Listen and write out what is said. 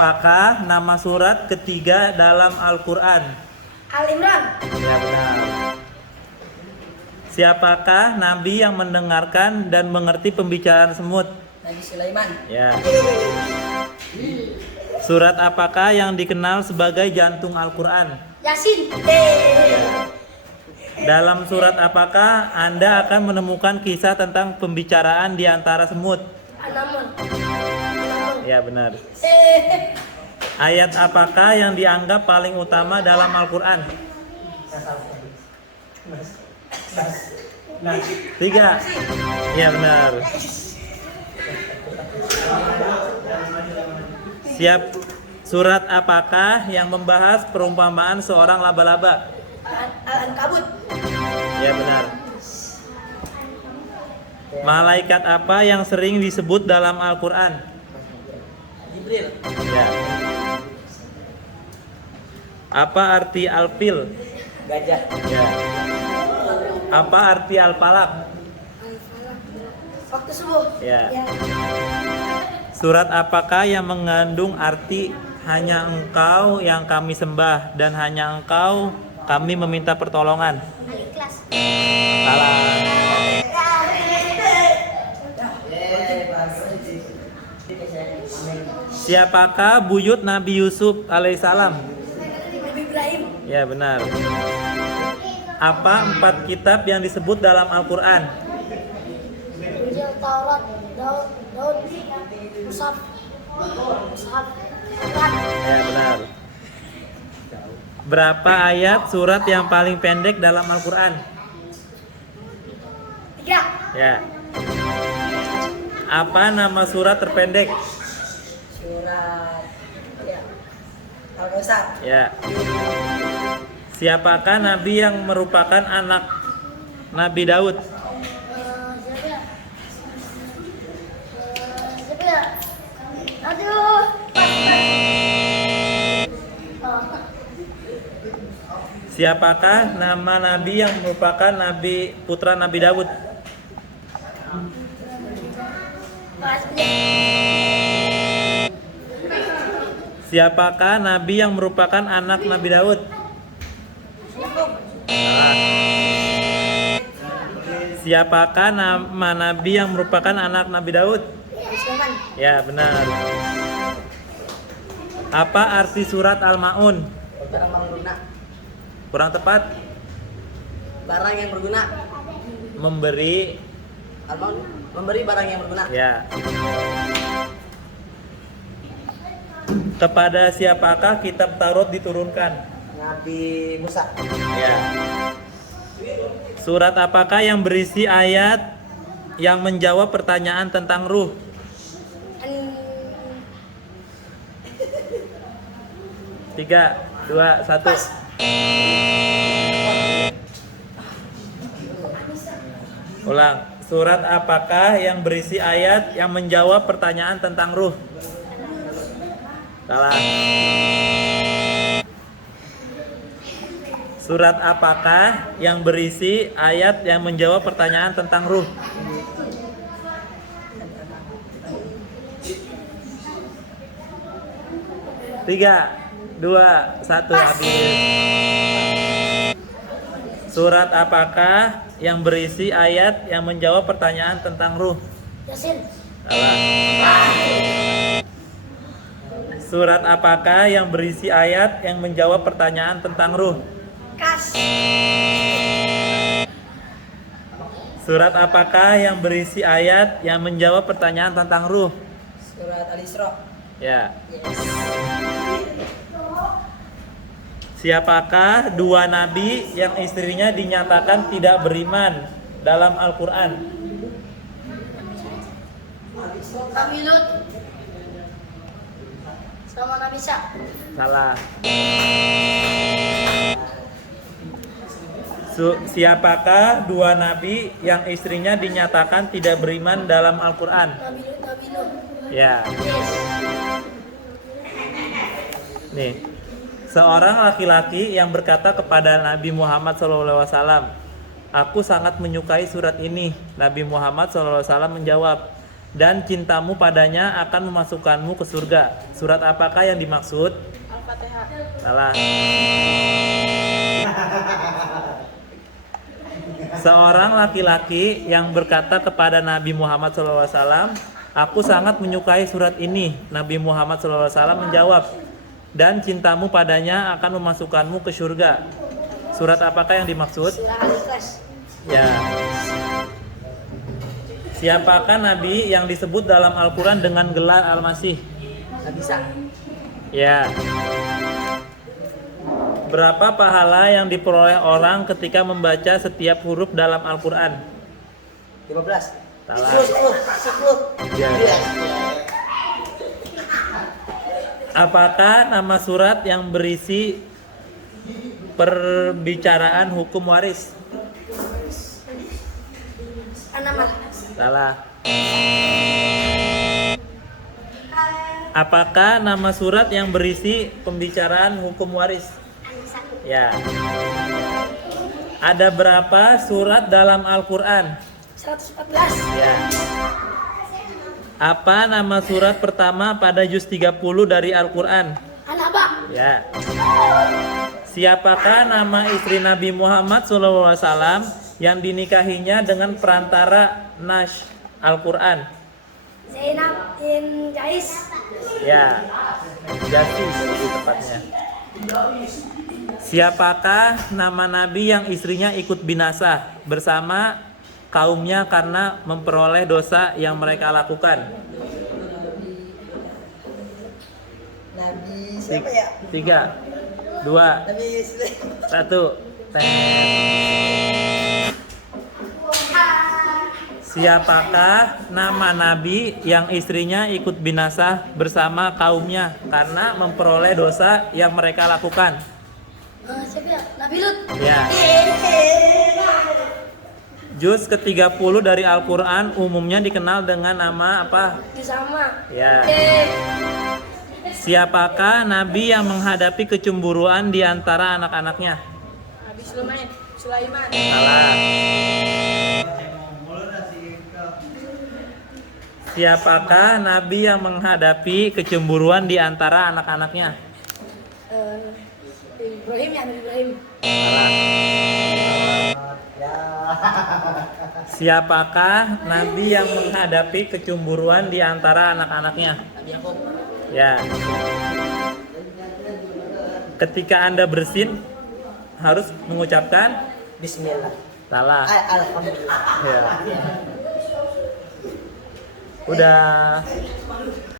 Apakah nama surat ketiga dalam Al-Quran? Al-Imran. Ya, benar. Siapakah nabi yang mendengarkan dan mengerti pembicaraan semut? Nabi Sulaiman. Ya. Surat apakah yang dikenal sebagai jantung Al-Quran? Yasin. Dalam surat apakah Anda akan menemukan kisah tentang pembicaraan di antara semut? An-Naml. Ya, benar. Ayat apakah yang dianggap paling utama dalam Al-Quran? 3. Ya, benar. Siap. Surat apakah yang membahas perumpamaan seorang laba-laba? Al-Ankabut. Ya, benar. Malaikat apa yang sering disebut dalam Al-Quran? Jibril. Ya. Apa arti Al-Fil? Gajah. Ya. Apa arti Al-Falaq? Waktu subuh. Ya. Surat apakah yang mengandung arti hanya Engkau yang kami sembah dan hanya Engkau kami meminta pertolongan? Al-Ikhlas. Salah. Siapakah buyut Nabi Yusuf alaihissalam? Nabi Ibrahim. Ya, benar. Apa 4 kitab yang disebut dalam Al-Quran? Injil, Taurat, Daud, Mushaf. Ya, benar. Berapa ayat surat yang paling pendek dalam Al-Quran? 3. Ya. Apa nama surat terpendek? Surat Al-Kausar. Ya. Siapakah nabi yang merupakan anak Nabi Daud? Siapa ya? Aduh. Siapakah nama nabi yang merupakan nabi putra Nabi Daud? Siapakah nabi yang merupakan anak Nabi Daud? Salah. Siapakah nama nabi yang merupakan anak Nabi Daud? Sulaiman. Ya, benar. Apa arti surat Al-Maun? Barang berguna. Kurang tepat. Barang yang berguna. Memberi. Al-Maun, memberi barang yang berguna. Ya. Kepada siapakah kitab Taurat diturunkan? Nabi Musa. Ya. Surat apakah yang berisi ayat yang menjawab pertanyaan tentang ruh? Tiga, 2, 1. Ulang. Surat apakah yang berisi ayat yang menjawab pertanyaan tentang ruh? Salah. Surat apakah yang berisi ayat yang menjawab pertanyaan tentang ruh? Tiga, 2, 1, habis. Surat apakah yang berisi ayat yang menjawab pertanyaan tentang ruh? Yasin. Salah. Surat apakah yang berisi ayat yang menjawab pertanyaan tentang ruh? Kas. Surat apakah yang berisi ayat yang menjawab pertanyaan tentang ruh? Surat Al-Isra. Ya. Yes. Siapakah 2 nabi yang istrinya dinyatakan tidak beriman dalam Al-Quran? Nabi Lut sama Nabi Isa. Salah. Siapakah 2 nabi yang istrinya dinyatakan tidak beriman dalam Al-Quran? Nabi Lut, Nabi Nuh. Ya. Yes. Nih, seorang laki-laki yang berkata kepada Nabi Muhammad SAW, "Aku sangat menyukai surat ini." Nabi Muhammad SAW menjawab, dan cintamu padanya akan memasukkanmu ke surga. Surat apakah yang dimaksud? Al-Fatihah. Salah. Seorang laki-laki yang berkata kepada Nabi Muhammad SAW, "Aku sangat menyukai surat ini." Nabi Muhammad SAW menjawab, "Dan cintamu padanya akan memasukkanmu ke surga." Surat apakah yang dimaksud? Surah Al-Ikhlas. Ya. Siapakah Nabi yang disebut dalam Al-Quran dengan gelar Al-Masih? Nabi Isa. Ya. Berapa pahala yang diperoleh orang ketika membaca setiap huruf dalam Al-Quran? 15. Salah. 10. Ya. Apakah nama surat yang berisi perbicaraan hukum waris? An-Naml. Salah. Apakah nama surat yang berisi pembicaraan hukum waris? Ya. Ada berapa surat dalam Al-Quran? 114. Ya. Apa nama surat pertama pada juz 30 dari Al-Quran? An-Naba. Ya. Siapakah nama istri Nabi Muhammad SAW yang dinikahinya dengan perantara Nash Al-Quran? Zainab bin Jais. Ya. Jasis lebih tepatnya. Siapakah nama Nabi yang istrinya ikut binasa bersama kaumnya karena memperoleh dosa yang mereka lakukan? Nabi siapa ya? 3, 2, Nabi Sulaiman. 1. Siapakah nama Nabi yang istrinya ikut binasa bersama kaumnya karena memperoleh dosa yang mereka lakukan? Siapa ya? Nabi Lut. Ya. Juz ke-30 dari Al-Quran umumnya dikenal dengan nama apa? Sama. Ya. Siapakah Nabi yang menghadapi kecemburuan di antara anak-anaknya? Nabi Sulaiman. Salah. Siapakah Nabi yang menghadapi kecemburuan di antara anak-anaknya? Ibrahim ya, Nabi Ibrahim. Salah. Siapakah Nabi yang menghadapi kecemburuan di antara anak-anaknya? Nabi Yakub. Ya. Ketika Anda bersin harus mengucapkan Bismillah. salah. Alhamdulillah. Ya. Udah